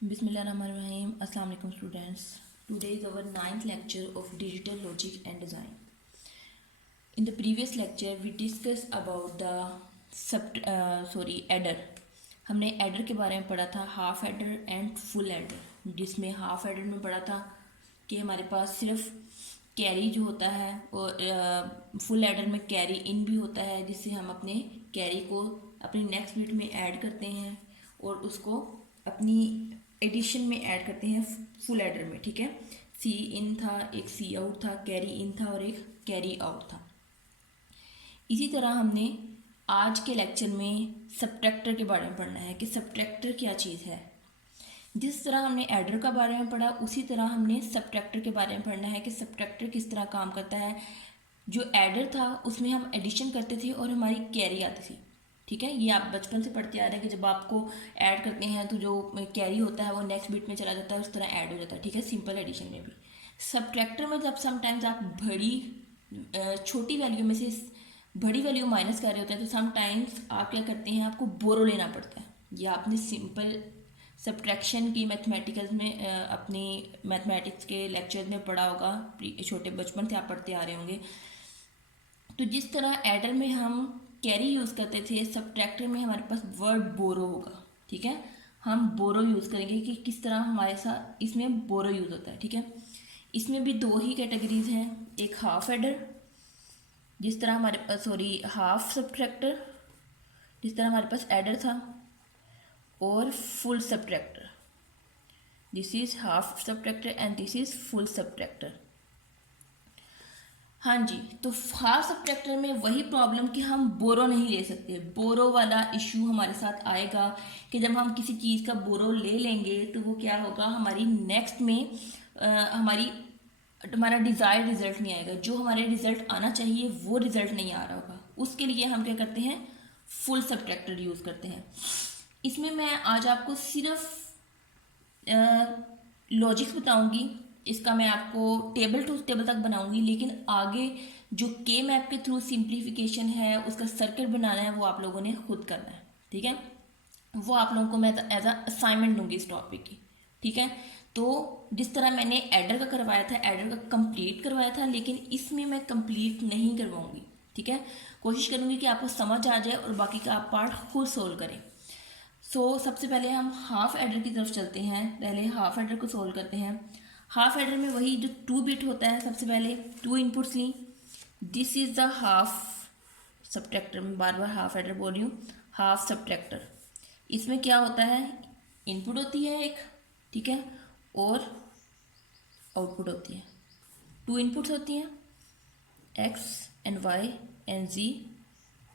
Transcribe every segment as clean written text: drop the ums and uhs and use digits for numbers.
Bismillahirrahmanirrahim. Assalamu alaikum students. Today is our ninth lecture of digital logic and design. In the previous lecture we discussed about the adder. हमने adder के बारे में पढ़ा था, half adder and full adder, जिसमें half adder में पढ़ा था कि हमारे पास सिर्फ कैरी जो होता है और फुल एडर में कैरी इन भी होता है, जिससे हम अपने कैरी को अपनी नेक्स्ट बिट में ऐड करते हैं और उसको अपनी एडिशन में ऐड करते हैं फुल एडर में। ठीक है, सी इन था, एक सी आउट था, कैरी इन था और एक कैरी आउट था। इसी तरह हमने आज के लेक्चर में सबट्रैक्टर के बारे में पढ़ना है कि सबट्रैक्टर क्या चीज़ है। जिस तरह हमने एडर के बारे में पढ़ा उसी तरह हमने सबट्रैक्टर के बारे में पढ़ना है कि सबट्रैक्टर किस तरह काम करता है। जो एडर था उसमें हम एडिशन करते थे और हमारी कैरी आती थी। ठीक है, ये आप बचपन से पढ़ते आ रहे हैं कि जब आपको ऐड करते हैं तो जो कैरी होता है वो नेक्स्ट बिट में चला जाता है, उस तरह ऐड हो जाता है। ठीक है, सिंपल एडिशन में भी। सबट्रैक्टर में जब समटाइम्स आप छोटी वैल्यू में से बड़ी वैल्यू माइनस कर रहे होते हैं तो समटाइम्स आप क्या करते हैं, आपको बोरो लेना पड़ता है। ये आपने सिंपल सबट्रैक्शन की मैथमेटिक्स में अपनी मैथमेटिक्स के लेक्चर में पढ़ा होगा, छोटे बचपन से आप पढ़ते आ रहे होंगे। तो जिस तरह एडर में हम कैरी यूज़ करते थे, सबट्रैक्टर में हमारे पास वर्ड बोरो होगा। ठीक है, हम बोरो यूज़ करेंगे कि किस तरह हमारे साथ इसमें बोरो यूज़ होता है। ठीक है, इसमें भी दो ही कैटेगरीज हैं, एक हाफ एडर जिस तरह हमारे पास हाफ सबट्रैक्टर जिस तरह हमारे पास एडर था, और full subtractor. This is half subtractor and this is full subtractor. हाँ जी, तो हाफ सबट्रैक्टर में वही प्रॉब्लम कि हम बोरो नहीं ले सकते। बोरो वाला इशू हमारे साथ आएगा कि जब हम किसी चीज़ का बोरो ले लेंगे तो वो क्या होगा, हमारी नेक्स्ट में हमारा डिज़ायर्ड रिजल्ट नहीं आएगा। जो हमारे रिजल्ट आना चाहिए वो रिजल्ट नहीं आ रहा होगा। उसके लिए हम क्या करते हैं, फुल सबट्रैक्टर यूज़ करते हैं। इसमें मैं आज आपको सिर्फ लॉजिक्स बताऊंगी। इसका मैं आपको टेबल टू टेबल तक बनाऊंगी, लेकिन आगे जो के मैप के थ्रू सिंप्लीफिकेशन है, उसका सर्किट बनाना है, वो आप लोगों ने खुद करना है। ठीक है, वो आप लोगों को मैं एज अ असाइनमेंट दूंगी इस टॉपिक की। ठीक है, तो जिस तरह मैंने एडर का करवाया था, एडर का कंप्लीट करवाया था, लेकिन इसमें मैं कंप्लीट नहीं करवाऊंगी। ठीक है, कोशिश करूंगी कि आपको समझ आ जाए और बाकी का आप पार्ट खुद सोल्व करें। सबसे पहले हम हाफ एडर की तरफ चलते हैं। पहले हाफ एडर को सोल्व करते हैं। हाफ एडर में वही जो 2 बिट होता है, सबसे पहले 2 इनपुट्स ली। This is the half subtractor. मैं बार बार हाफ एडर बोल रही हूँ, हाफ सबट्रैक्टर। इसमें क्या होता है, इनपुट होती है एक, ठीक है, और आउटपुट होती है। 2 इनपुट्स होती हैं, X and Y and G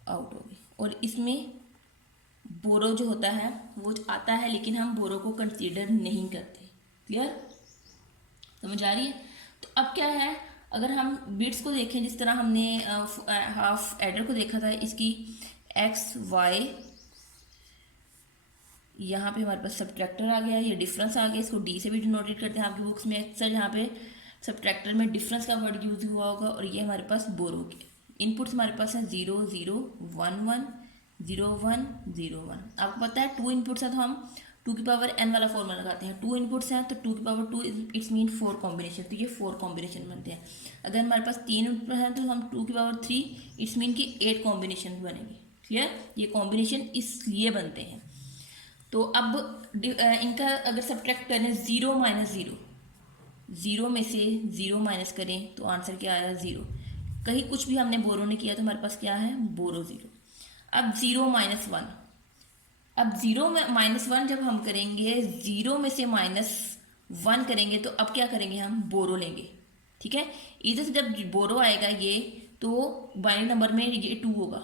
out होगी। और इसमें बोरो जो होता है वो आता है, लेकिन हम बोरो को कंसीडर नहीं करते। क्लियर, समझ आ रही है? तो अब क्या है, अगर हम बिट्स को देखें जिस तरह हमने हाफ एडर को देखा था, इसकी एक्स वाई, यहाँ पे हमारे पास सबट्रैक्टर आ गया, ये डिफरेंस आ गया। इसको डी से भी डिनोटेड करते हैं आपकी बुक्स में अक्सर, यहाँ पे सबट्रैक्टर में डिफरेंस का वर्ड यूज हुआ होगा। और ये हमारे पास बोरो के इनपुट्स हमारे पास है 0 0 1 1 0 1 0 1। आपको पता है 2 इनपुट्स हैं तो हम 2 की पावर n वाला फॉर्मूला लगाते हैं। 2 इनपुट्स हैं तो 2 की पावर 2 इट्स मीन 4 कॉम्बिनेशन, तो ये 4 कॉम्बिनेशन बनते हैं। अगर हमारे पास 3 इनपुट हैं तो हम 2 की पावर 3 इट्स मीन कि 8 कॉम्बिनेशन बनेंगे। क्लियर, ये कॉम्बिनेशन इसलिए बनते हैं। तो अब इनका अगर सब्ट्रैक्ट करें 0 माइनस 0, 0 में से 0 माइनस करें तो आंसर क्या आया, 0। कहीं कुछ भी हमने बोरो नहीं किया तो हमारे पास क्या है, बोरो 0। अब 0 माइनस 1, अब 0 में माइनस 1 जब हम करेंगे, 0 में से माइनस 1 करेंगे तो अब क्या करेंगे, हम बोरो लेंगे। ठीक है, इधर से जब बोरो आएगा ये, तो बाइनरी नंबर में ये 2 होगा,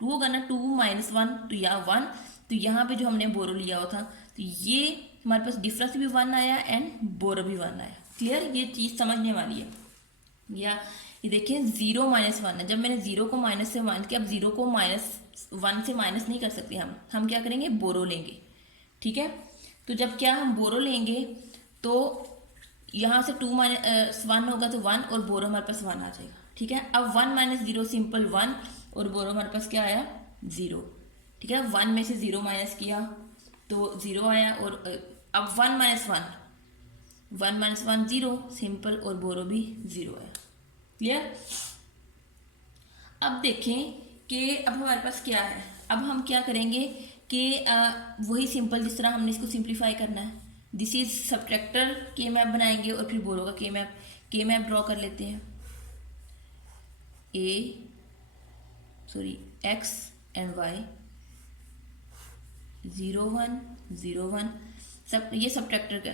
2 होगा ना, 2 माइनस 1 तो यहाँ 1, तो यहाँ पे जो हमने बोरो लिया हुआ था तो ये हमारे पास डिफरेंस भी 1 आया एंड बोरो भी 1 आया। क्लियर, ये चीज़ समझने वाली है। या ये देखिए 0 माइनस 1 है, जब मैंने 0 को माइनस से माइनस किया, अब 0 को माइनस 1 से माइनस नहीं कर सकते हम क्या करेंगे, बोरो लेंगे। ठीक है, तो जब क्या हम बोरो लेंगे तो यहाँ से 2 माइनस 1 होगा तो 1 और बोरो हमारे पास 1 आ जाएगा। ठीक है, अब 1 माइनस 0 सिंपल 1 और बोरो हमारे पास क्या आया, 0। ठीक है, 1 में से 0 माइनस किया तो 0 आया और अब 1 माइनस वन 0, सिंपल, और बोरो भी 0 है। क्लियर। अब देखें कि अब हमारे पास क्या है। अब हम क्या करेंगे कि वही सिंपल जिस तरह हमने इसको सिंप्लीफाई करना है। दिस इज सब्ट्रैक्टर के मैप बनाएंगे और फिर बोरो का के मैप ड्रॉ कर लेते हैं। एक्स एंड वाई 0 1 0 1 सब, ये सब्ट्रैक्टर का,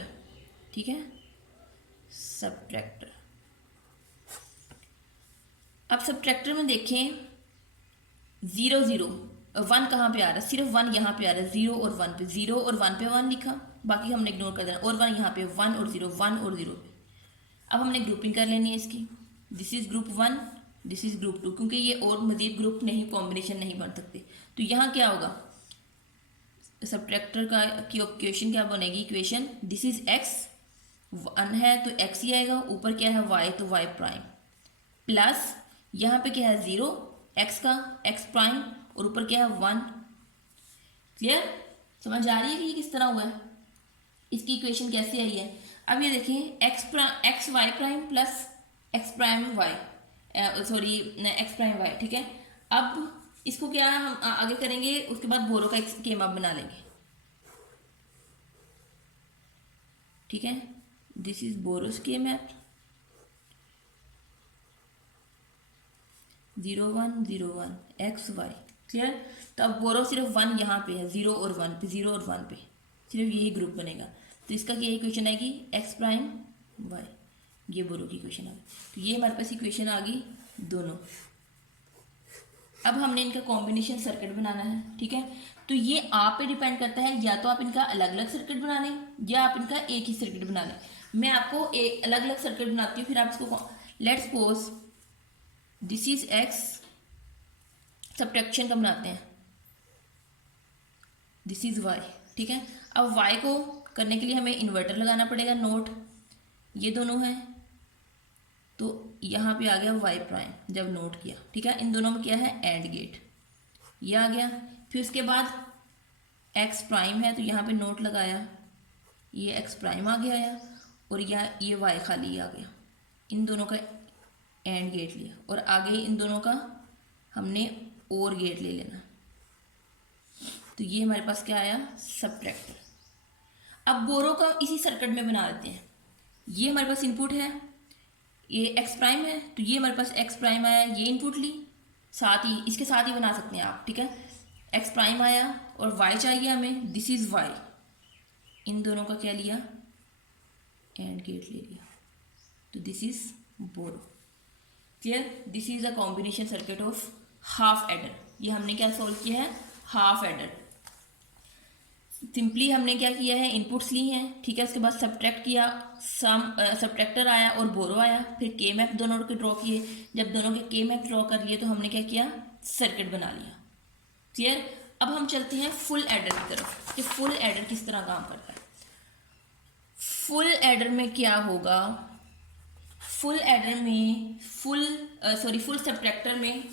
ठीक है, सब्ट्रैक्टर। अब सब्ट्रैक्टर में देखें 0 0 1 कहाँ पे आ रहा है, सिर्फ 1 यहाँ पे आ रहा है, 0 और 1 पे, 0 और 1 पे 1 लिखा, बाकी हमने इग्नोर कर देना, और 1 यहाँ पे 1 और 0 1 और 0 पे। अब हमने ग्रुपिंग कर लेनी है इसकी। This is group 1, this is group 2, क्योंकि ये और मजीद ग्रुप नहीं, कॉम्बिनेशन नहीं बन सकते। तो यहाँ क्या होगा, सब्ट्रैक्टर का की इक्वेशन क्या बनेगी, इक्वेशन दिस इज एक्स, 1 है तो एक्स ही आएगा, ऊपर क्या है वाई तो वाई प्राइम, प्लस यहाँ पे क्या है 0 एक्स का एक्स प्राइम, और ऊपर क्या है 1। क्लियर, समझ आ रही है कि ये किस तरह हुआ है, इसकी इक्वेशन कैसे आई है। अब ये देखें X Y prime plus X prime Y, sorry X prime Y, ठीक है। अब इसको क्या हम आगे करेंगे, उसके बाद बोरो का स्कीमा बना लेंगे, ठीक है। This is borrow scheme map 0 1 0 1 X Y. Clear. तो अब बोरो सिर्फ 1 यहाँ पे है, 0 और 1 पे, 0 और 1 पे सिर्फ यही ग्रुप बनेगा। तो इसका क्या इक्वेशन आएगी, एक्स प्राइम वाई, ये बोरो की इक्वेशन आ गई। तो ये हमारे पास इक्वेशन आ गई दोनों। अब हमने इनका कॉम्बिनेशन सर्किट बनाना है, ठीक है। तो ये आप पे डिपेंड करता है, या तो आप इनका अलग अलग सर्किट बना लें या आप इनका एक ही सर्किट बना लें। मैं आपको एक अलग अलग सर्किट बनाती हूँ, फिर आप इसको let's suppose this is x, subtraction का बनाते हैं, दिस इज वाई, ठीक है। अब वाई को करने के लिए हमें इन्वर्टर लगाना पड़ेगा, नोट ये दोनों हैं, तो यहाँ पे आ गया वाई प्राइम जब नोट किया, ठीक है। इन दोनों में क्या है, एंड गेट, ये आ गया। फिर उसके बाद एक्स प्राइम है तो यहाँ पे नोट लगाया, ये एक्स प्राइम आ गया, और ये वाई खाली आ गया। इन दोनों का एंड गेट लिया, और आगे इन दोनों का हमने और गेट ले लेना। तो ये हमारे पास क्या आया, सब्ट्रैक्टर। अब बोरो का इसी सर्किट में बना लेते हैं। ये हमारे पास इनपुट है, ये एक्स प्राइम है, तो ये हमारे पास एक्स प्राइम आया, ये इनपुट ली, साथ ही इसके साथ ही बना सकते हैं आप, ठीक है। एक्स प्राइम आया और वाई चाहिए हमें, दिस इज वाई, इन दोनों का क्या लिया, एंड गेट ले लिया, तो this is borrow. Clear. This is a combination circuit of half adder. ये हमने क्या सोल्व किया है, हाफ एडर। सिंपली हमने क्या किया है, इनपुट्स ली हैं, ठीक है। उसके बाद सब्ट्रैक्ट किया, सब्ट्रैक्टर आया और बोरो आया, फिर के मैप दोनों के ड्रॉ किए। जब दोनों के के मैप ड्रॉ कर लिए तो हमने क्या किया, सर्किट बना लिया। क्लियर। अब हम चलते हैं फुल एडर की तरफ कि फुल एडर किस तरह काम करता है। फुल एडर में क्या होगा, फुल एडर में फुल सब्ट्रैक्टर में,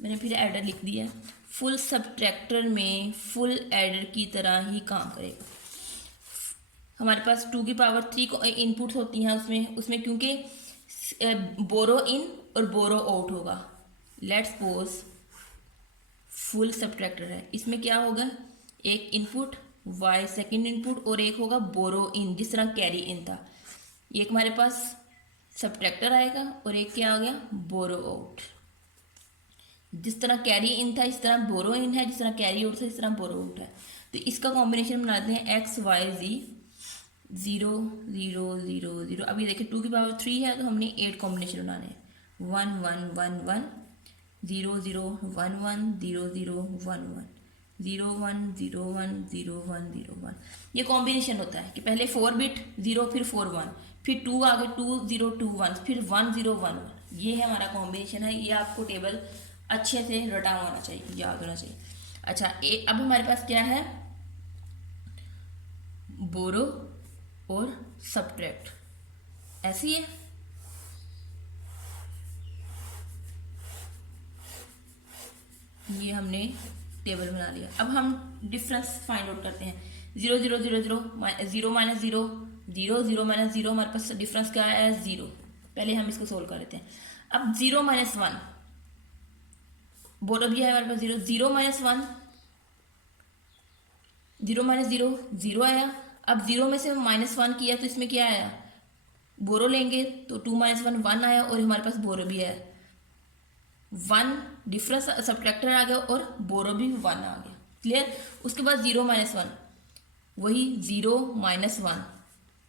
मैंने फिर एडर लिख दिया, फुल सब्ट्रैक्टर में फुल एडर की तरह ही काम करेगा। हमारे पास 2 की पावर 3 इनपुट्स होती हैं उसमें क्योंकि बोरो इन और बोरो आउट होगा। लेट्स सपोज फुल सब्ट्रैक्टर है, इसमें क्या होगा, एक इनपुट वाई सेकंड इनपुट और एक होगा बोरो इन, जिस तरह कैरी इन था। एक हमारे पास सब्ट्रैक्टर आएगा और एक क्या आ गया, बोरो आउट। जिस तरह कैरी इन था इस तरह बोरो इन है, जिस तरह कैरी आउट था इस तरह बोरो आउट है। तो इसका कॉम्बिनेशन बनाते हैं एक्स वाई जी 0 0 0 0। अब ये देखिए 2 की पावर 3 है तो हमने 8 कॉम्बिनेशन बनाने हैं, 1 1 1 1 0 0 1 1 0 0 1 1 0 1 0 1 0 1 0 1। ये कॉम्बिनेशन होता है कि पहले 4 बिट 0 फिर 4 1 फिर 2 आगे 2 0 2 1 फिर 1 0 1 1। ये है हमारा कॉम्बिनेशन है। ये आपको टेबल अच्छे से रटा होना चाहिए, याद होना चाहिए। अच्छा अब हमारे पास क्या है, बोरो और सब्ट्रैक्ट, ऐसी है। ये हमने टेबल बना लिया। अब हम डिफरेंस फाइंड आउट करते हैं। 0 0 0 0 0 माइनस 0 0 0 माइनस 0, हमारे पास डिफरेंस क्या है 0। पहले हम इसको सोल्व कर लेते हैं। अब 0 माइनस 1 बोरो भी है हमारे पास 0 0 माइनस 1 0 माइनस 0 0 आया। अब 0 में से माइनस 1 किया तो इसमें क्या आया, बोरो लेंगे तो 2 माइनस 1 1 आया, और हमारे पास बोरो भी है 1, डिफरेंस सब्ट्रैक्टर आ गया और बोरो भी 1 आ गया। क्लियर। उसके बाद 0 माइनस 1 वही 0 माइनस 1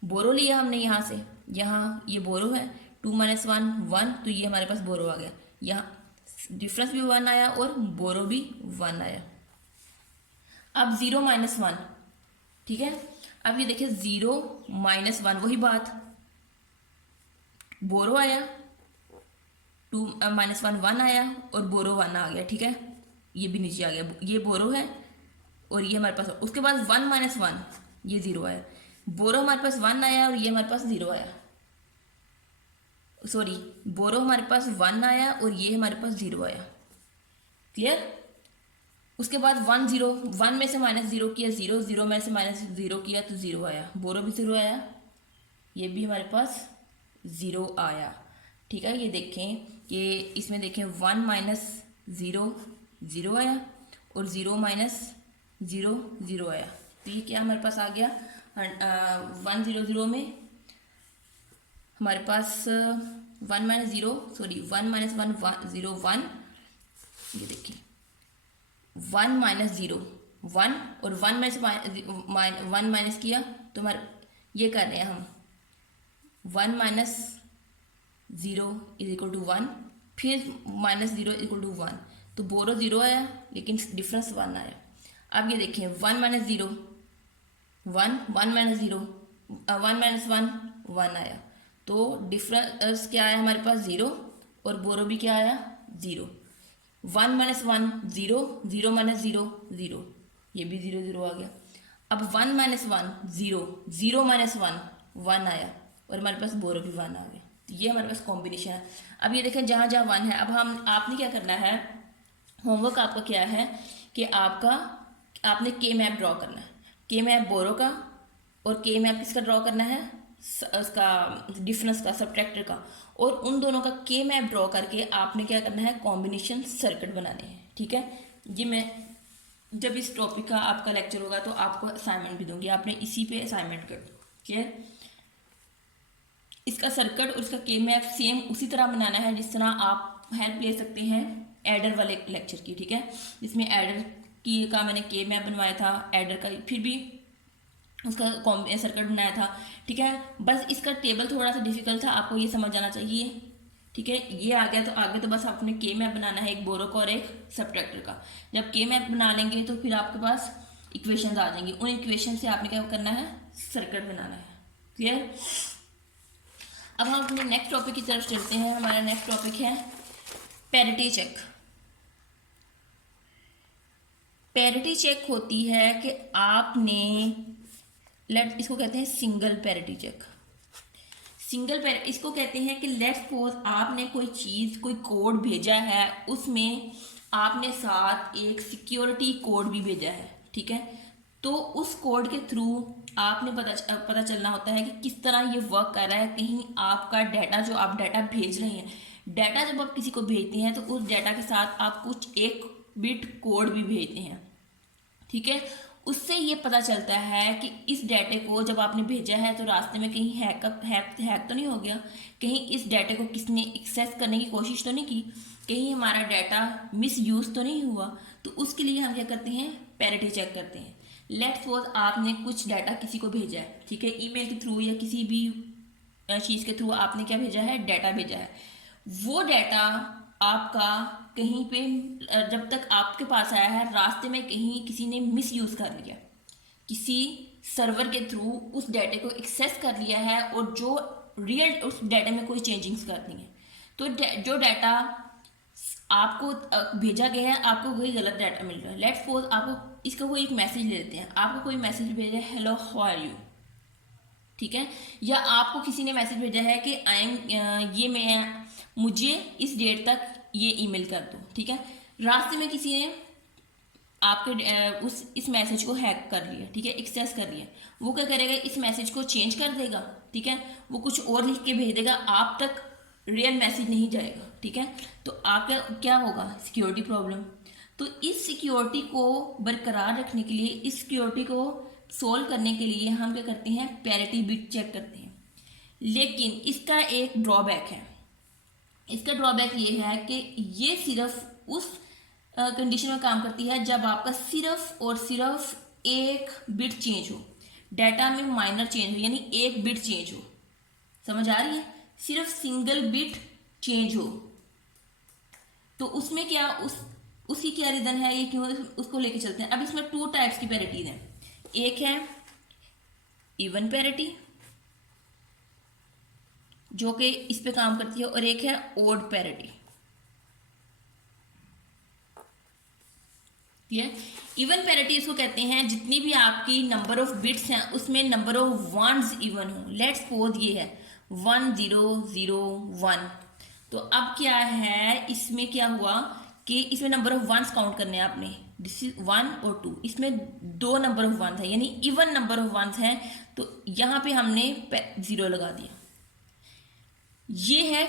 बोरो लिया हमने यहाँ से, यहाँ ये बोरो है 2 माइनस 1 1, तो ये हमारे पास बोरो आ गया। यहाँ डिफरेंस भी 1 आया और बोरो भी 1 आया। अब 0 माइनस 1, ठीक है। अब ये देखिए 0 माइनस 1 वही बात, बोरो आया 2 माइनस 1 1 आया और बोरो 1 आ गया, ठीक है। ये भी नीचे आ गया, ये बोरो है और ये हमारे पास। उसके बाद 1 माइनस 1 ये 0 आया, बोरो हमारे पास 1 आया और ये हमारे पास 0 आया, सॉरी बोरो हमारे पास 1 आया और ये हमारे पास 0 आया। क्लियर। उसके बाद 1 0 1 में से माइनस 0 किया 0 0 में से माइनस 0 किया तो 0 आया, बोरो भी 0 आया, ये भी हमारे पास 0 आया, ठीक है। ये देखें कि इसमें देखें 1 माइनस 0 0 आया और 0 माइनस 0 0 आया, तो ये क्या हमारे पास आ गया 1 0 0 में हमारे पास 1 माइनस 0 सॉरी 1 माइनस 1 0 1, ये देखिए 1 माइनस 0 1 और 1 में से 1 माइनस किया तो हमारे ये कर रहे हैं हम 1 माइनस 0 इज इक्वल टू 1, फिर माइनस 0 इज इक्वल टू 1, तो बोरो 0 आया लेकिन डिफरेंस 1 आया। अब ये देखें 1 माइनस 0 1 1 माइनस 0 1 माइनस 1 1 आया, तो डिफरेंस क्या आया हमारे पास 0 और बोरो भी क्या आया 0। 1 माइनस 1 0 0 माइनस 0 0, ये भी 0 0 आ गया। अब 1 माइनस 1 0 0 माइनस 1 1 आया और हमारे पास बोरो भी 1 आ गया, तो ये हमारे पास कॉम्बिनेशन है। अब ये देखें जहाँ जहाँ 1 है, अब आपने क्या करना है, होमवर्क आपका क्या है कि आपने के मैप ड्रॉ करना है, के मैप बोरो का और के मैप किसका ड्रॉ करना है, उसका डिफरेंस का सब्ट्रैक्टर का, और उन दोनों का के मैप ड्रॉ करके आपने क्या करना है, कॉम्बिनेशन सर्किट बनाने हैं, ठीक है। ये मैं जब इस टॉपिक का आपका लेक्चर होगा तो आपको असाइनमेंट भी दूंगी, आपने इसी पे असाइनमेंट कर, ठीक है। इसका सर्किट और इसका के मैप सेम उसी तरह बनाना है जिस तरह आप हेल्प ले सकते हैं एडर वाले लेक्चर की, ठीक है। जिसमें एडर की का मैंने के मैप बनवाया था, एडर का फिर भी उसका सर्किट बनाया था, ठीक है। बस इसका टेबल थोड़ा सा डिफिकल्ट था, आपको ये समझ आना चाहिए, ठीक है। ये आ गया तो आगे तो बस आपने के मैप बनाना है, एक बोरो का और एक सब्ट्रैक्टर का। जब के मैप बना लेंगे तो फिर आपके पास इक्वेशंस आ जाएंगी, उन इक्वेशन से आपने क्या करना है, सर्किट बनाना है। क्लियर। अब हम अपने नेक्स्ट टॉपिक की तरफ चलते हैं। हमारा नेक्स्ट टॉपिक है पैरिटी चेक। पैरिटी चेक होती है कि आपने इसको कहते हैं सिंगल पैरिटी चेक। इसको कहते हैं कि लेट्स सपोज आपने कोई चीज़ कोई कोड भेजा है, उसमें आपने साथ एक सिक्योरिटी कोड भी भेजा है, ठीक है। तो उस कोड के थ्रू आपने पता चलना होता है कि किस तरह ये वर्क कर रहा है। कहीं आपका डाटा जो आप डाटा भेज रहे हैं, डाटा जब आप किसी को भेजते हैं तो उस डाटा के साथ आप कुछ एक बिट कोड भी भेजते हैं, ठीक है। उससे ये पता चलता है कि इस डाटे को जब आपने भेजा है तो रास्ते में कहीं हैक तो नहीं हो गया, कहीं इस डाटे को किसने एक्सेस करने की कोशिश तो नहीं की, कहीं हमारा डाटा मिस यूज तो नहीं हुआ। तो उसके लिए हम क्या करते हैं, पैरिटी चेक करते हैं। लेट्स सपोज आपने कुछ डाटा किसी को भेजा है, ठीक है, ईमेल के थ्रू या किसी भी चीज़ के थ्रू आपने क्या भेजा है, डाटा भेजा है। वो डाटा आपका कहीं पे जब तक आपके पास आया है, रास्ते में कहीं किसी ने मिस यूज़ कर लिया, किसी सर्वर के थ्रू उस डाटे को एक्सेस कर लिया है और जो रियल उस डाटा में कोई चेंजिंग्स करनी है, तो जो डाटा आपको भेजा गया है आपको वही गलत डाटा मिल रहा है। लेट्स सपोज आपको इसका कोई एक मैसेज ले लेते हैं, आपको कोई मैसेज भेजा है, हेलो हाउ आर यू, ठीक है। या आपको किसी ने मैसेज भेजा है कि मुझे इस डेट तक ये ईमेल कर दो, ठीक है। रास्ते में किसी ने आपके इस मैसेज को हैक कर लिया, ठीक है, एक्सेस कर लिया, वो क्या करेगा, इस मैसेज को चेंज कर देगा, ठीक है, वो कुछ और लिख के भेज देगा, आप तक रियल मैसेज नहीं जाएगा, ठीक है। तो आपका क्या होगा, सिक्योरिटी प्रॉब्लम। तो इस सिक्योरिटी को बरकरार रखने के लिए, इस सिक्योरिटी को सोल्व करने के लिए हम क्या करते हैं, पैरिटी बिट चेक करते हैं। लेकिन इसका एक ड्रॉबैक है। इसका ड्रॉबैक ये है कि ये सिर्फ उस कंडीशन में काम करती है जब आपका सिर्फ और सिर्फ एक बिट चेंज हो, डाटा में माइनर चेंज हो, यानी एक बिट चेंज हो। समझ आ रही है, सिर्फ सिंगल बिट चेंज हो। तो उसमें क्या उसकी क्या रीजन है, ये क्यों, उसको लेके चलते हैं। अब इसमें 2 टाइप्स की पैरिटीज हैं, एक है इवन पैरिटी जो कि इस पे काम करती है, और एक है ओड पैरिटी। इवन पैरिटी इसको कहते हैं जितनी भी आपकी नंबर ऑफ बिट्स हैं उसमें नंबर ऑफ वंस इवन हो। लेट्स सपोज ये है 1 0 0 1। तो अब क्या है, इसमें क्या हुआ कि इसमें नंबर ऑफ वंस काउंट करने हैं आपने, दिस इज 1 और 2, इसमें 2 नंबर ऑफ वंस है, यानी इवन नंबर ऑफ वंस है। तो यहाँ पे हमने 0 लगा दिया। ये है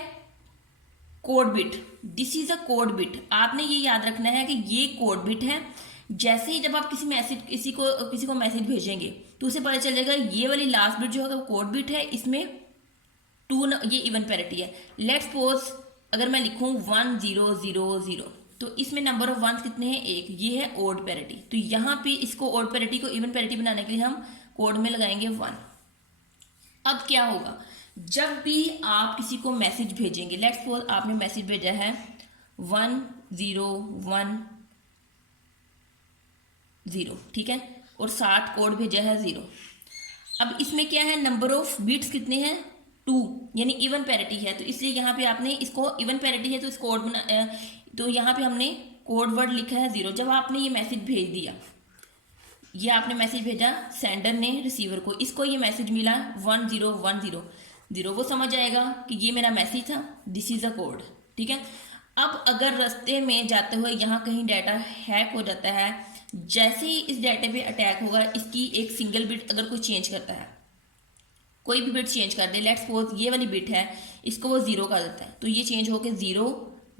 code bit, this is a code bit. आपने ये याद रखना है कि ये कोड बिट है। जैसे ही जब आप किसी को मैसेज भेजेंगे तो उसे पता चलेगा ये वाली लास्ट बिट जो है वो कोड बिट है, इसमें 2 ये इवन पैरिटी है। लेट्स सपोज अगर मैं लिखूं 1 0 0 0, तो इसमें नंबर ऑफ वंस कितने हैं, 1, ये है ओड पैरिटी। तो यहाँ पे इसको ओड पैरिटी को इवन पैरिटी बनाने के लिए हम कोड में लगाएंगे 1। अब क्या होगा, जब भी आप किसी को मैसेज भेजेंगे, लेट्स सपोज आपने मैसेज भेजा है 1 0 1 0, ठीक है, और 7 कोड भेजा है 0। अब इसमें क्या है, नंबर ऑफ बिट्स कितने हैं, 2, यानी इवन पैरिटी है। तो इसलिए यहाँ पे आपने इसको इवन पैरिटी है तो इस कोड बना, तो यहाँ पे हमने कोड वर्ड लिखा है 0। जब आपने ये मैसेज भेज दिया, ये आपने मैसेज भेजा सेंडर ने रिसीवर को, इसको ये मैसेज मिला 1 0 1 0 0, वो समझ जाएगा कि ये मेरा मैसेज था, दिस इज अ कोड, ठीक है। अब अगर रास्ते में जाते हुए यहाँ कहीं डाटा हैक हो जाता है, जैसे ही इस डाटा पे अटैक होगा, इसकी एक सिंगल बिट अगर कोई चेंज करता है, कोई भी बिट चेंज कर दे, लेट्स सपोज ये वाली बिट है, इसको वो 0 कर देता है, तो ये चेंज होकर 0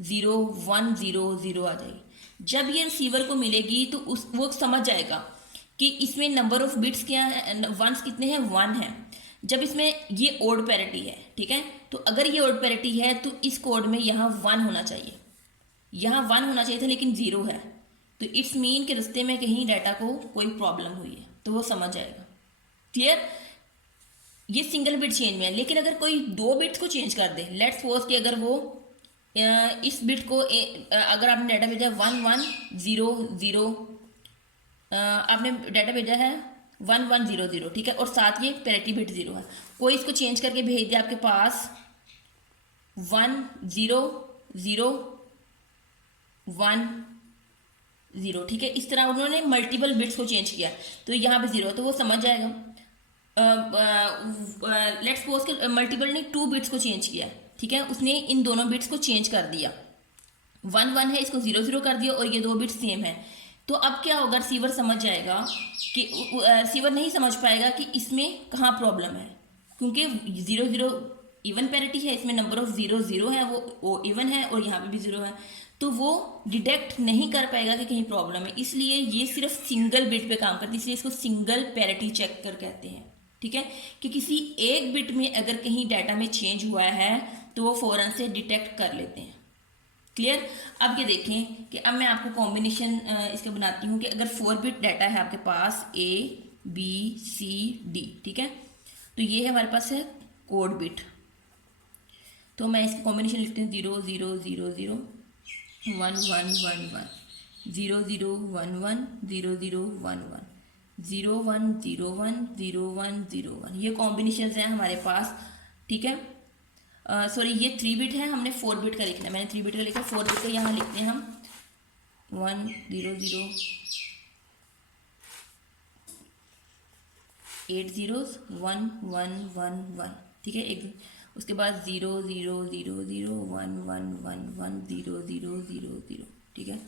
0 1 0 0 आ जाएगी। जब ये रिसीवर को मिलेगी तो वो समझ जाएगा कि इसमें नंबर ऑफ बिट्स क्या है, वंस कितने हैं, 1 है। जब इसमें ये ओड पैरिटी है, ठीक है, तो अगर ये ओड पैरिटी है तो इस कोड में यहाँ 1 होना चाहिए, यहाँ 1 होना चाहिए था लेकिन 0 है। तो इट्स मीन के रास्ते में कहीं डाटा को कोई प्रॉब्लम हुई है, तो वो समझ जाएगा। क्लियर, ये सिंगल बिट चेंज में है। लेकिन अगर कोई 2 बिट्स को चेंज कर दे, लेट्स सपोज कि अगर वो इस बिट को अगर आपने डाटा भेजा 1 1 0 0, आपने डाटा भेजा है 1 1 0 0, ठीक है, और साथ ये पैरिटी बिट 0 है, कोई इसको चेंज करके भेज दिया आपके पास 1 0 0 1 0, ठीक है। इस तरह उन्होंने मल्टीपल बिट्स को चेंज किया, तो यहाँ पे 0 है, तो वो समझ जाएगा। लेट्स सपोज के मल्टीपल ने 2 बिट्स को चेंज किया, ठीक है, उसने इन दोनों बिट्स को चेंज कर दिया, 1 1 है, इसको 0 0 कर दिया, और ये 2 बिट्स सेम है। तो अब क्या होगा, रिसीवर समझ जाएगा कि रिसीवर नहीं समझ पाएगा कि इसमें कहाँ प्रॉब्लम है, क्योंकि 0 0 इवन पैरिटी है, इसमें नंबर ऑफ 0 0 है, वो इवन है, और यहाँ पे भी 0 है, तो वो डिटेक्ट नहीं कर पाएगा कि कहीं प्रॉब्लम है। इसलिए ये सिर्फ सिंगल बिट पे काम करती है, इसलिए इसको सिंगल पैरिटी चेक कर कहते हैं, ठीक है, कि किसी एक बिट में अगर कहीं डाटा में चेंज हुआ है तो वो फौरन से डिटेक्ट कर लेते हैं। क्लियर। अब ये देखें कि अब मैं आपको कॉम्बिनेशन इसका बनाती हूँ कि अगर 4 बिट डाटा है आपके पास A B C D, ठीक है, तो ये है हमारे पास है कोड बिट। तो मैं इसकी कॉम्बिनेशन लिखती हूँ 0 0 0 0 1 1 1 1 0 0 1 1 0 0 1 1 0 1 0 1 0 1 0 1, ये कॉम्बिनेशन हैं हमारे पास, ठीक है। सॉरी, ये 3 बिट है, हमने 4 बिट का लिखना है, मैंने 3 बिट का लिखा, 4 बिट का यहाँ लिखते हैं हम 1 0 0 8 zeros 1 1 1 1, ठीक है, एक उसके बाद 0 0 0 0 1 1 1 1 0 0 0 0, ठीक है।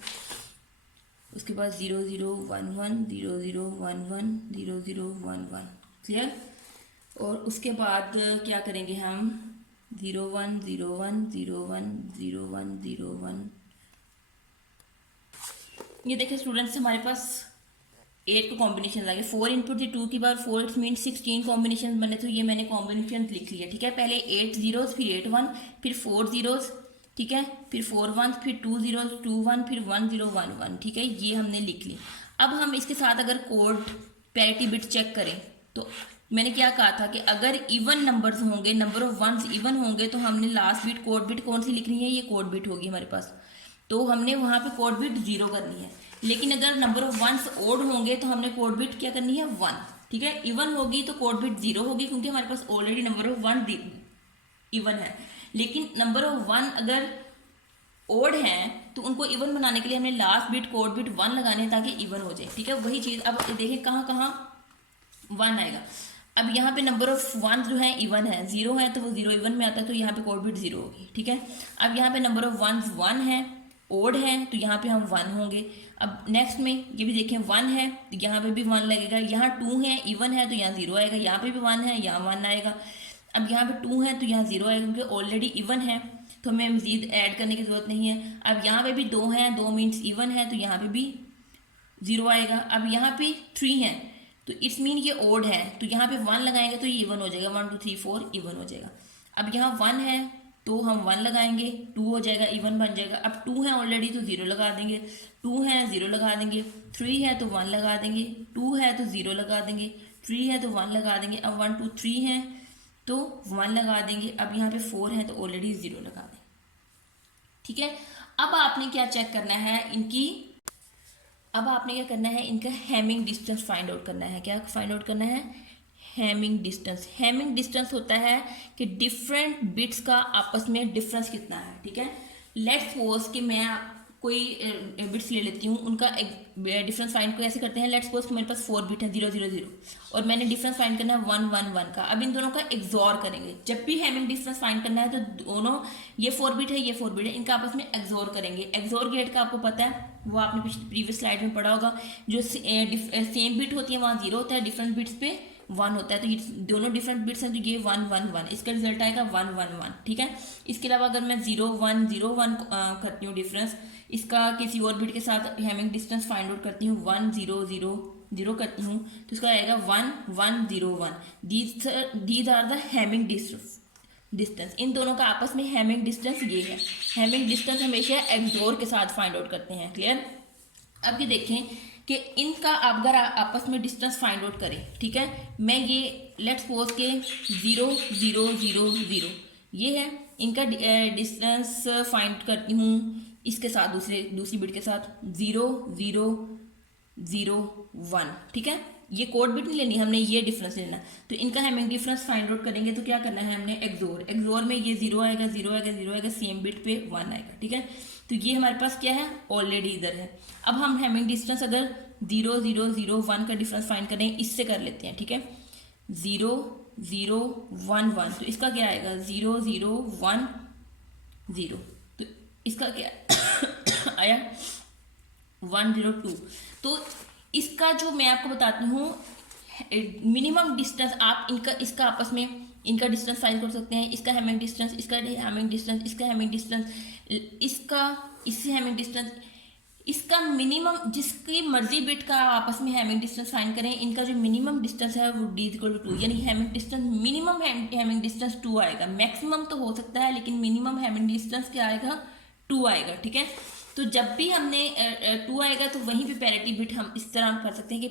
उसके बाद 0011 0011 0011। क्लियर। और उसके बाद क्या करेंगे हम 0101010101। ये देखिए स्टूडेंट्स, हमारे पास 8 को कॉम्बिनेशन आ गए। 4 इनपुट थी, 2 की बार 4 मीन 16 कॉम्बिनेशन बने, तो ये मैंने कॉम्बिनेशन लिख लिया। ठीक है, पहले 8 जीरोज, फिर 8 1, फिर 4 जीरोज, ठीक है, फिर 4 1, फिर 2 जीरोज 2 1, फिर 1 0 1 1। ठीक है, ये हमने लिख ली। अब हम इसके साथ अगर कोड पैरिटी बिट चेक करें तो मैंने क्या कहा था कि अगर इवन नंबर्स होंगे, नंबर ऑफ वंस इवन होंगे, तो हमने लास्ट बिट कोड बिट कौन सी लिखनी है, ये कोड बिट होगी हमारे पास, तो हमने वहाँ पे कोड बिट 0 करनी है। लेकिन अगर नंबर ऑफ वंस ओड होंगे तो हमने कोड बिट क्या करनी है 1। ठीक है, इवन होगी तो कोड बिट 0 होगी, क्योंकि हमारे पास ऑलरेडी नंबर ऑफ 1 इवन है। लेकिन नंबर ऑफ 1 अगर ओड हैं तो उनको इवन बनाने के लिए हमने लास्ट बिट कोड बिट 1 लगाने ताकि इवन हो जाए। ठीक है, वही चीज़ अब देखें कहाँ कहाँ 1 आएगा। अब यहाँ पे नंबर ऑफ 1 जो है इवन है, 0 है तो वो 0 इवन में आता है, तो यहाँ पे कोड बिट 0 होगी। ठीक है, अब यहाँ पे नंबर ऑफ 1 है, ओड है, तो यहाँ पे हम 1 होंगे। अब नेक्स्ट में ये भी देखें 1 है तो यहाँ पे भी 1 लगेगा, यहाँ 2 है इवन है तो यहाँ 0 आएगा, यहाँ पे भी 1 है यहाँ 1 आएगा। अब यहाँ पे 2 है तो यहाँ 0 आएगा, क्योंकि ऑलरेडी इवन है तो हमें मजीद ऐड करने की जरूरत नहीं है। अब यहाँ पे भी 2 है, 2 मीन्स इवन है तो यहाँ पे भी 0 आएगा। अब यहाँ पे 3 है तो इट्स मीन ये ओड है, तो यहाँ पे 1 लगाएंगे तो ये इवन हो जाएगा, 1 2 3 4 इवन हो जाएगा। अब यहाँ 1 है तो हम 1 लगाएंगे, 2 हो जाएगा, इवन बन जाएगा। अब 2 है ऑलरेडी तो 0 लगा देंगे, 2 है 0 लगा देंगे, 3 है तो 1 लगा देंगे, 2 है तो 0 लगा देंगे, 3 है तो 1 लगा देंगे। अब 1 2 3 है तो 1 लगा देंगे। अब यहाँ पे 4 है तो ऑलरेडी 0 लगा देंगे। ठीक है, अब आपने क्या चेक करना है इनकी, अब आपने क्या करना है इनका हैमिंग डिस्टेंस फाइंड आउट करना है। क्या फाइंड आउट करना है, हैमिंग डिस्टेंस। हैमिंग डिस्टेंस होता है कि डिफरेंट बिट्स का आपस में डिफरेंस कितना है। ठीक है, लेट्स सपोज कि मैं कोई बिट्स ले लेती हूँ, उनका डिफरेंस फाइंड को ऐसे करते हैं। लेट्स सपोज मेरे पास 4 बिट है 0 0 0 और मैंने डिफरेंस फाइंड करना है 1 1 1 का। अब इन दोनों का एक्सोर करेंगे। जब भी हैमिंग डिस्टेंस फाइंड करना है तो दोनों, ये 4 बिट है ये 4 बिट है, इनका आपस में एक्सोर करेंगे। एक्सोर गेट का आपको पता है, वो आपने प्रीवियस स्लाइड में पढ़ा होगा। जो सेम बिट होती है वहाँ 0 होता है, डिफरेंट बिट्स पे 1 होता है, तो ये दोनों डिफरेंट बिट्स हैं तो ये 1 1 1, इसका रिजल्ट आएगा 1 1 1। ठीक है, इसके अलावा अगर मैं 0 1 0 1 करती हूँ डिफरेंस, इसका किसी और बिट के साथ हैमिंग डिस्टेंस फाइंड आउट करती हूँ, 1 0 0 0 करती हूँ तो इसका आएगा 1 1 0 1। These are the Hamming distance. इन दोनों का आपस में हैमिंग डिस्टेंस ये है। हैमिंग डिस्टेंस हमेशा एक्सोर के साथ फाइंड आउट करते हैं। क्लियर। अब ये देखें कि इनका अगर आपस में डिस्टेंस फाइंड आउट करें, ठीक है, मैं ये लेट्स सपोज के 0 0 0 0 ये है, इनका डिस्टेंस फाइंड करती हूँ इसके साथ, दूसरी बिट के साथ 0 0 0 1। ठीक है, ये कोड बिट नहीं लेनी हमने, ये डिफरेंस लेना। तो इनका हैमिंग डिफरेंस फाइंड आउट करेंगे तो क्या करना है हमने, एक्सोर में ये 0 आएगा 0 आएगा 0 आएगा, सेम बिट पे 1 आएगा। ठीक है, तो ये हमारे पास क्या है, ऑलरेडी इधर है। अब हम हैमिंग डिस्टेंस अगर 0 0 0 1 का डिफरेंस फाइंड करें, इससे कर लेते हैं। ठीक है, 0 0 1 1 तो इसका क्या आएगा 0 0 1 0, तो इसका क्या आया 1 0 2। तो इसका जो मैं आपको बताती हूँ मिनिमम डिस्टेंस, आप इनका इसका आपस में इनका डिस्टेंस फाइंड कर सकते हैं। इसका हैमिंग डिस्टेंस, इसका हैमिंग डिस्टेंस, इसका हैमिंग डिस्टेंस, इसका इससे हैमिंग डिस्टेंस, इसका मिनिमम, जिसकी मर्जी बिट का आपस में हैमिंग डिस्टेंस फाइंड करें, इनका जो मिनिमम डिस्टेंस है वो d = 2, यानी Hamming distance minimum Hamming distance 2 आएगा। मैक्सिमम तो हो सकता है लेकिन मिनिमम हैमिंग डिस्टेंस क्या आएगा 2 आएगा। ठीक है, तो जब भी हमने 2 आएगा तो वहीं पे पैरिटी बिट हम इस तरह कर सकते हैं कि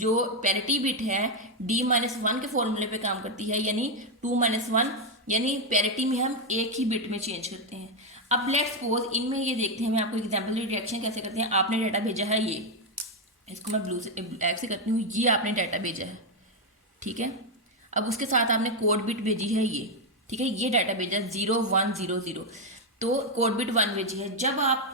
जो पैरिटी बिट है d-1 के फॉर्मूले पे काम करती है, यानी 2 - 1, यानी पैरिटी में हम एक ही बिट में चेंज करते हैं। अब लेट्स सपोज इनमें ये देखते हैं, मैं आपको एग्जाम्पल रिएक्शन कैसे करते हैं। आपने डाटा भेजा है, ये इसको मैं ब्लैक से करती हूँ, ये आपने डाटा भेजा है। ठीक है, अब उसके साथ आपने कोड बिट भेजी है ये। ठीक है, ये डाटा भेजा 0 1 0 0, तो कोड बिट 1 भेजी है। जब आप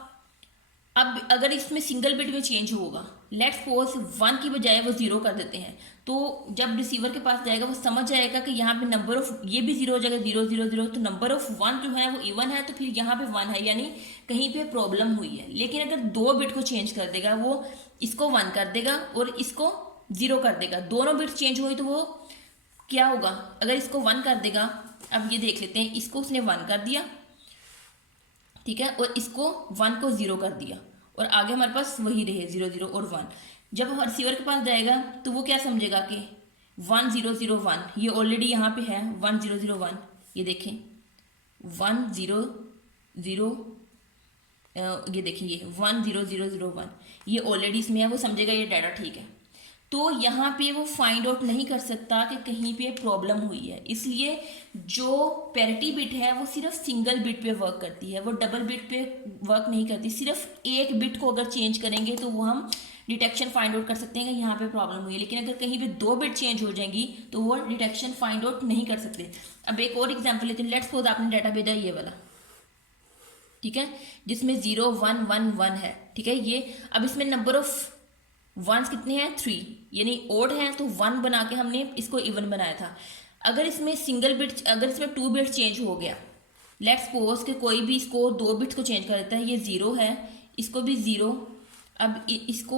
अब अगर इसमें सिंगल बिट में चेंज होगा, लेट्स सपोज 1 की बजाय वो 0 कर देते हैं, तो जब रिसीवर के पास जाएगा वो समझ जाएगा कि यहाँ पे नंबर ऑफ, ये भी 0 हो जाएगा, 0 0 0, तो नंबर ऑफ 1 जो है वो इवन है, तो फिर यहाँ पे 1 है, यानी कहीं पे प्रॉब्लम हुई है। लेकिन अगर 2 बिट को चेंज कर देगा, वो इसको 1 कर देगा और इसको 0 कर देगा, दोनों बिट चेंज हुई, तो वो क्या होगा, अगर इसको 1 कर देगा, अब ये देख लेते हैं, इसको उसने 1 कर दिया, ठीक है, और इसको 1 को 0 कर दिया, और आगे हमारे पास वही रहे 0 0 और 1। जब रिसीवर के पास जाएगा तो वो क्या समझेगा कि 1 0 0 1, ये ऑलरेडी यहाँ पे है 1 0 0 1, ये देखें 1 0 0, ये देखिए ये 1 0 0 0 1, ये ऑलरेडी इसमें है, वो समझेगा ये डाटा ठीक है। तो यहाँ पे वो फाइंड आउट नहीं कर सकता कि कहीं पे प्रॉब्लम हुई है, इसलिए जो पैरिटी बिट है वो सिर्फ सिंगल बिट पे वर्क करती है, वो डबल बिट पे वर्क नहीं करती। सिर्फ एक बिट को अगर चेंज करेंगे तो वो हम डिटेक्शन फाइंड आउट कर सकते हैं कि यहाँ पे प्रॉब्लम हुई है, लेकिन अगर कहीं पे 2 बिट चेंज हो जाएंगी तो वो डिटेक्शन फाइंड आउट नहीं कर सकते। अब एक और एग्जाम्पल लेते हैं, लेट्स सपोज आपने डाटा भेजा ये वाला, ठीक है, जिसमें 0 1 1 1 है, ठीक है, ये अब इसमें नंबर ऑफ वंस कितने हैं 3, यानी ओड है, तो 1 बना के हमने इसको इवन बनाया था। अगर इसमें सिंगल बिट, अगर इसमें 2 बिट चेंज हो गया, लेट्स सपोज कि कोई भी इसको 2 बिट्स को चेंज कर देता है, ये 0 है, इसको भी 0, अब इसको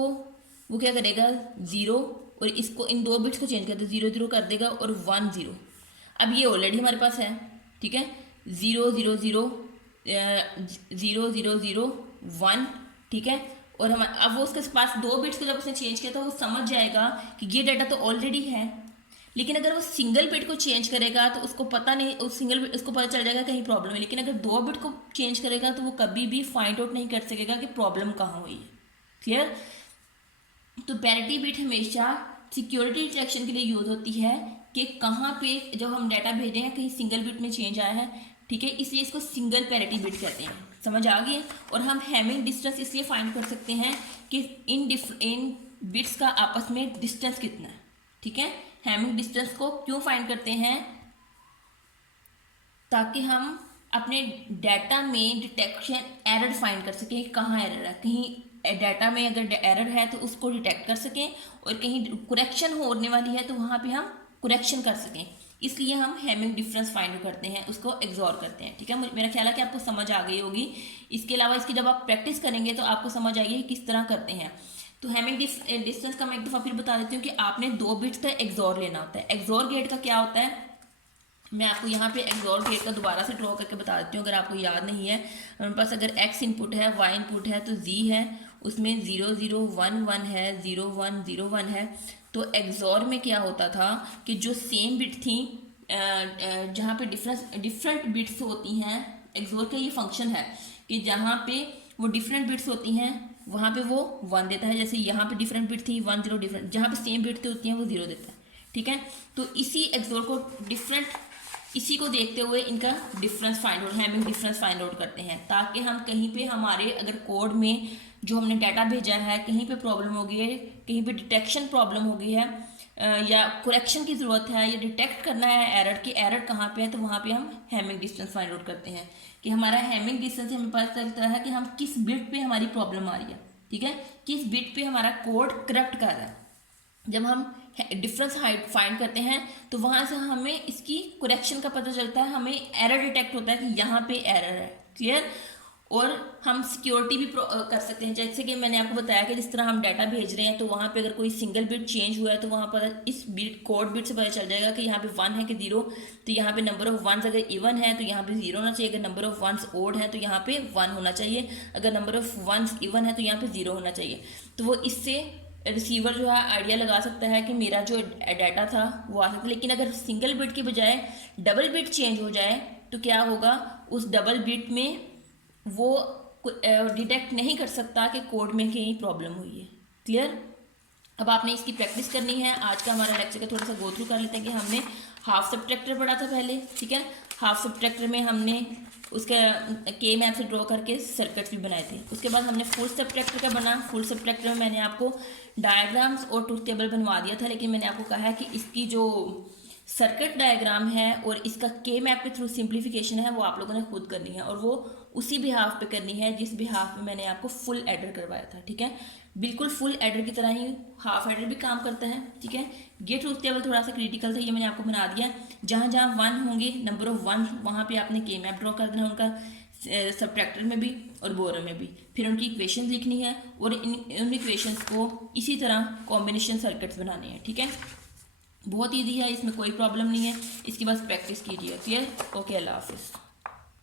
वो क्या करेगा 0, और इसको इन 2 बिट्स को चेंज कर दे 0 0 कर देगा, और 1 0। अब ये ऑलरेडी हमारे पास है, ठीक है, 0 0 0 0 0 0 1, ठीक है, और हम अब वो उसके पास 2 बिट्स को जब उसने चेंज किया तो वो समझ जाएगा कि ये डाटा तो ऑलरेडी है। लेकिन अगर वो सिंगल बिट को चेंज करेगा तो उसको पता नहीं, उस सिंगल बिट उसको पता चल जाएगा कहीं प्रॉब्लम है, लेकिन अगर 2 बिट को चेंज करेगा तो वो कभी भी फाइंड आउट नहीं कर सकेगा कि प्रॉब्लम कहाँ हुई है। क्लियर? तो पैरिटी बिट हमेशा सिक्योरिटी डिटेक्शन के लिए यूज होती है कि कहाँ पे जब हम डाटा भेज रहे हैं कहीं सिंगल बिट में चेंज आया है, ठीक है, इसलिए इसको सिंगल पैरिटी बिट कहते हैं। समझ आ गई? और हम हैमिंग डिस्टेंस इसलिए फाइंड कर सकते हैं कि इन बिट्स का आपस में डिस्टेंस कितना है, ठीक है। हैमिंग डिस्टेंस को क्यों फाइंड करते हैं? ताकि हम अपने डाटा में डिटेक्शन एरर फाइंड कर सकें, कहाँ एरर है, कहीं डाटा में अगर एरर है तो उसको डिटेक्ट कर सकें, और कहीं करेक्शन होने वाली है तो वहाँ पे हम करेक्शन कर सकें। इसलिए हम हैमिंग डिफरेंस फाइंड करते हैं, उसको एग्जॉर करते हैं, ठीक है। मेरा ख्याल है कि आपको समझ आ गई होगी। इसके अलावा इसकी जब आप प्रैक्टिस करेंगे तो आपको समझ आएगी किस तरह करते हैं। तो हैमिंग डिस्टेंस का मैं एक दफ़ा फिर बता देती हूँ कि आपने 2 बिट्स का एग्जॉर लेना होता है। एग्जॉर गेट का क्या होता है, मैं आपको यहाँ पे एग्जॉर गेट का दोबारा से ड्रॉ करके बता देती हूँ अगर आपको याद नहीं है। हमारे पास अगर x इनपुट है, y इनपुट है, तो z है, उसमें 0 0 1 1 है, 0 1 0 1 है। तो एग्जॉर में क्या होता था कि जो सेम बिट थी, जहाँ पे डिफरेंट बिट्स होती हैं, एग्जॉर का ये फंक्शन है कि जहाँ पे वो डिफरेंट बिट्स होती हैं वहाँ पे वो 1 देता है। जैसे यहाँ पे डिफरेंट बिट थी 1 0 डिफरेंट, जहाँ पे सेम बिट होती हैं वो 0 देता है, ठीक है। तो इसी एग्जॉर को इसी को देखते हुए इनका difference find out, Hamming difference find out करते हैं, ताकि हम कहीं पे हमारे अगर कोड में जो हमने डाटा भेजा है कहीं पे प्रॉब्लम हो गई है, कहीं पे डिटेक्शन प्रॉब्लम हो गई है, या करेक्शन की ज़रूरत है, या डिटेक्ट करना है एरर की, एरर कहाँ पे है, तो वहाँ पे हम हैमिंग डिस्टेंस फाइंड आउट करते हैं कि हमारा हैमिंग डिस्टेंस हमें पता चलता है कि हम किस बिट पे हमारी प्रॉब्लम आ रही है, ठीक है, किस बिट पे हमारा कोड करप्ट कर रहा है। जब हम डिफरेंस हाइट फाइंड करते हैं तो वहाँ से हमें इसकी करेक्शन का पता चलता है, हमें एरर डिटेक्ट होता है कि यहाँ पे एरर है। क्लियर? और हम सिक्योरिटी भी कर सकते हैं, जैसे कि मैंने आपको बताया कि जिस तरह हम डाटा भेज रहे हैं तो वहाँ पे अगर कोई सिंगल बिट चेंज हुआ है तो वहाँ पर इस बिट कोड बिट से पता चल जाएगा कि यहाँ पे 1 है कि 0, तो यहाँ पे नंबर ऑफ वंस अगर इवन है तो यहाँ पे 0 होना चाहिए, अगर नंबर ऑफ वंस ओड है तो यहाँ पे 1 होना चाहिए, अगर नंबर ऑफ वंस इवन है तो यहाँ पे 0 होना चाहिए। तो वो इससे रिसीवर जो है आइडिया लगा सकता है कि मेरा जो डाटा था वो आ सकता है। लेकिन अगर सिंगल बिट के बजाय डबल बिट चेंज हो जाए तो क्या होगा, उस डबल बिट में वो डिटेक्ट नहीं कर सकता कि कोड में कहीं प्रॉब्लम हुई है। क्लियर? अब आपने इसकी प्रैक्टिस करनी है। आज का हमारा लेक्चर का थोड़ा सा गो थ्रू कर लेते हैं कि हमने हाफ सब्ट्रैक्टर पढ़ा था पहले, ठीक है। हाफ सब्ट्रैक्टर में हमने उसका के मैप से ड्रॉ करके सर्किट्स भी बनाए थे। उसके बाद हमने फुल सब्ट्रैक्टर का बना। फुल सब्ट्रैक्टर में मैंने आपको डायग्राम्स और ट्रूथ टेबल बनवा दिया था, लेकिन मैंने आपको कहा है कि इसकी जो सर्किट डायग्राम है और इसका के मैप के थ्रू सिंप्लीफिकेशन है वो आप लोगों ने खुद करनी है, और वो उसी बिहाफ पे करनी है जिस बिहाफ में मैंने आपको फुल एडर करवाया था, ठीक है। बिल्कुल फुल एडर की तरह ही हाफ एडर भी काम करता है, ठीक है। ये ट्रूथ टेबल थोड़ा सा क्रिटिकल था, ये मैंने आपको बना दिया। जहाँ जहाँ 1 होंगे, नंबर ऑफ 1, वहाँ पे आपने के मैप ड्रॉ कर देना उनका, सबट्रैक्टर में भी और बोरो में भी। फिर उनकी इक्वेशन लिखनी है और उन इक्वेशंस को इसी तरह कॉम्बिनेशन सर्किट्स बनाने हैं, ठीक है। बहुत ईजी है, इसमें कोई प्रॉब्लम नहीं है, इसकी बस प्रैक्टिस कीजिए। क्लियर? ओके, अल्लाह हाफिज़।